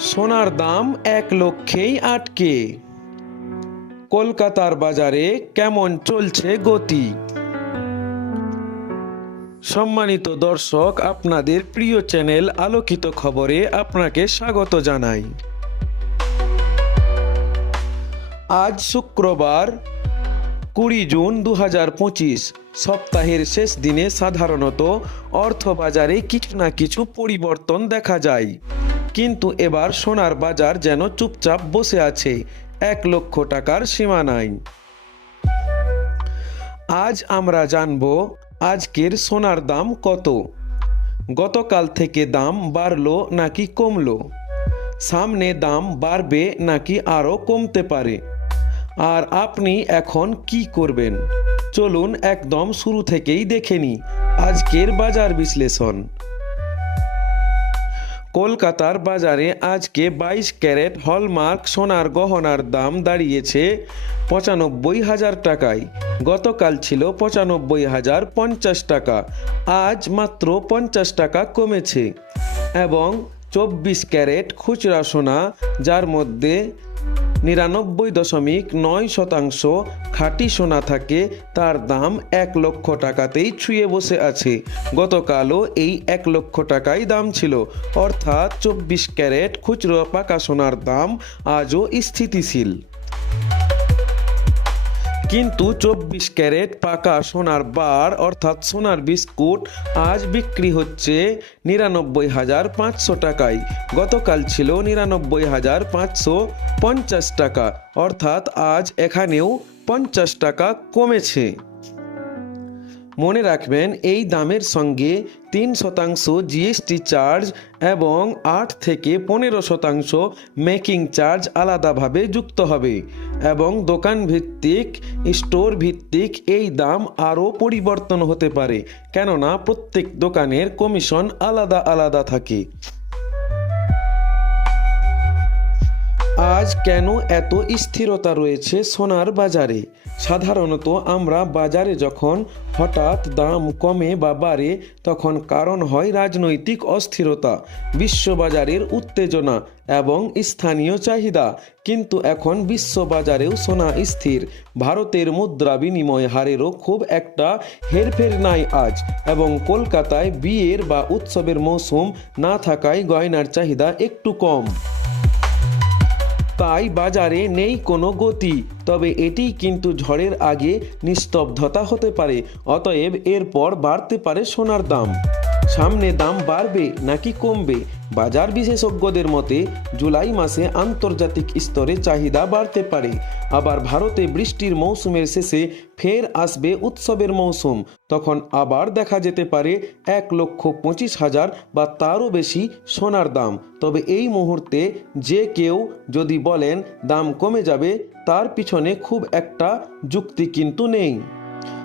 সোনার দাম এক লক্ষেই আটকে। কলকাতার বাজারে কেমন চলছে গতি? সম্মানিত দর্শক, আপনাদের প্রিয় চ্যানেল আলোকিত খবরে আপনাকে স্বাগত জানাই। আজ শুক্রবার কুড়ি জুন দু সপ্তাহের শেষ দিনে সাধারণত অর্থবাজারে কিছু না কিছু পরিবর্তন দেখা যায়। কিন্তু এবার সোনার বাজার যেন চুপচাপ বসে আছে। এক লক্ষ টাকার সীমানায়। আজ আমরা জানব, আজকের সোনার দাম কত? গতকাল থেকে দাম বাড়লো নাকি কমলো? সামনে দাম বাড়বে নাকি আরও কমতে পারে? আর আপনি এখন কি করবেন? চলুন একদম শুরু থেকেই দেখে নিই আজকের বাজার বিশ্লেষণ। কলকাতার বাজারে আজকে বাইশ ক্যারেট হলমার্ক সোনার গহনার দাম দাঁড়িয়েছে পঁচানব্বই হাজার টাকায়। গতকাল ছিল পঁচানব্বই হাজার পঞ্চাশ টাকা, আজ মাত্র পঞ্চাশ টাকা কমেছে। এবং চব্বিশ ক্যারেট খুচরা সোনা, যার মধ্যে নিরানব্বই দশমিক নয় শতাংশ খাঁটি সোনা থাকে, তার দাম এক লক্ষ টাকাতেই ছুঁয়ে বসে আছে। গতকালও এই এক লক্ষ টাকাই দাম ছিল। অর্থাৎ চব্বিশ ক্যারেট খুচরো পাকা সোনার দাম আজও স্থিতিশীল। কিন্তু চব্বিশ ক্যারেট পাকা সোনার বার, অর্থাৎ সোনার বিস্কুট, আজ বিক্রি হচ্ছে নিরানব্বই হাজার পাঁচশো টাকায়। গতকাল ছিল নিরানব্বই হাজার পাঁচশো পঞ্চাশ টাকা, অর্থাৎ আজ এখানেও পঞ্চাশ টাকা কমেছে। মনে রাখবেন, এই দামের সঙ্গে তিন শতাংশ জিএসটি চার্জ এবং আট থেকে পনেরো শতাংশ মেকিং চার্জ আলাদাভাবে যুক্ত হবে এবং দোকান ভিত্তিক স্টোর ভিত্তিক এই দাম আরও পরিবর্তন হতে পারে, কেননা প্রত্যেক দোকানের কমিশন আলাদা আলাদা থাকে। আজ কেন এত স্থিরতা রয়েছে সোনার বাজারে? সাধারণত আমরা বাজারে যখন হঠাৎ দাম কমে বা বাড়ে, তখন কারণ হয় রাজনৈতিক অস্থিরতা, বিশ্ববাজারের উত্তেজনা এবং স্থানীয় চাহিদা। কিন্তু এখন বিশ্ববাজারেও সোনা স্থির। ভারতের মুদ্রা বিনিময় হারেরও খুব একটা হেরফের নাই আজ এবং কলকাতায় বিয়ের বা উৎসবের মৌসুম না থাকায় গয়নার চাহিদা একটু কম। তাই বাজারে নেই কোনো গতি। তবে এটি কিন্তু ঝড়ের আগে নিস্তব্ধতা হতে পারে, অতএব এরপর বাড়তে পারে সোনার দাম। সামনে দাম বাড়বে নাকি কমবে? বাজার বিশেষজ্ঞদের মতে, জুলাই মাসে আন্তর্জাতিক স্তরে চাহিদা বাড়তে পারে। আবার ভারতে বৃষ্টির মৌসুমের শেষে ফের আসবে উৎসবের মৌসুম। তখন আবার দেখা যেতে পারে এক লক্ষ পঁচিশ হাজার বা তারও বেশি সোনার দাম। তবে এই মুহূর্তে যে কেউ যদি বলেন দাম কমে যাবে, তার পিছনে খুব একটা যুক্তি কিন্তু নেই।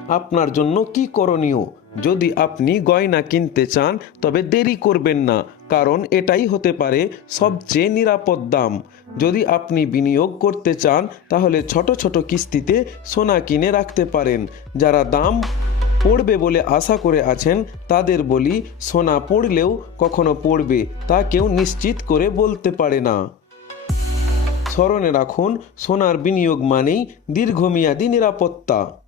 আপনার জন্য কি করণীয়? যদি আপনি গয়না কিনতে চান, তবে দেরি করবেন না, কারণ এটাই হতে পারে সবচেয়ে নিরাপদ দাম। যদি আপনি বিনিয়োগ করতে চান, তাহলে ছোট ছোট কিস্তিতে সোনা কিনে রাখতে পারেন। যারা দাম পড়বে বলে আশা করে আছেন, তাদের বলি, সোনা পড়লেও কখনো পড়বে, তা কেউ নিশ্চিত করে বলতে পারে না। স্মরণে রাখুন, সোনার বিনিয়োগ মানেই দীর্ঘমেয়াদী নিরাপত্তা।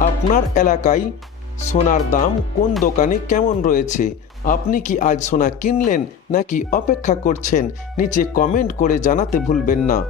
আপনার এলাকায় সোনার দাম কোন দোকানে কেমন রয়েছে? আপনি কি আজ সোনা কিনলেন নাকি অপেক্ষা করছেন? নিচে কমেন্ট করে জানাতে ভুলবেন না।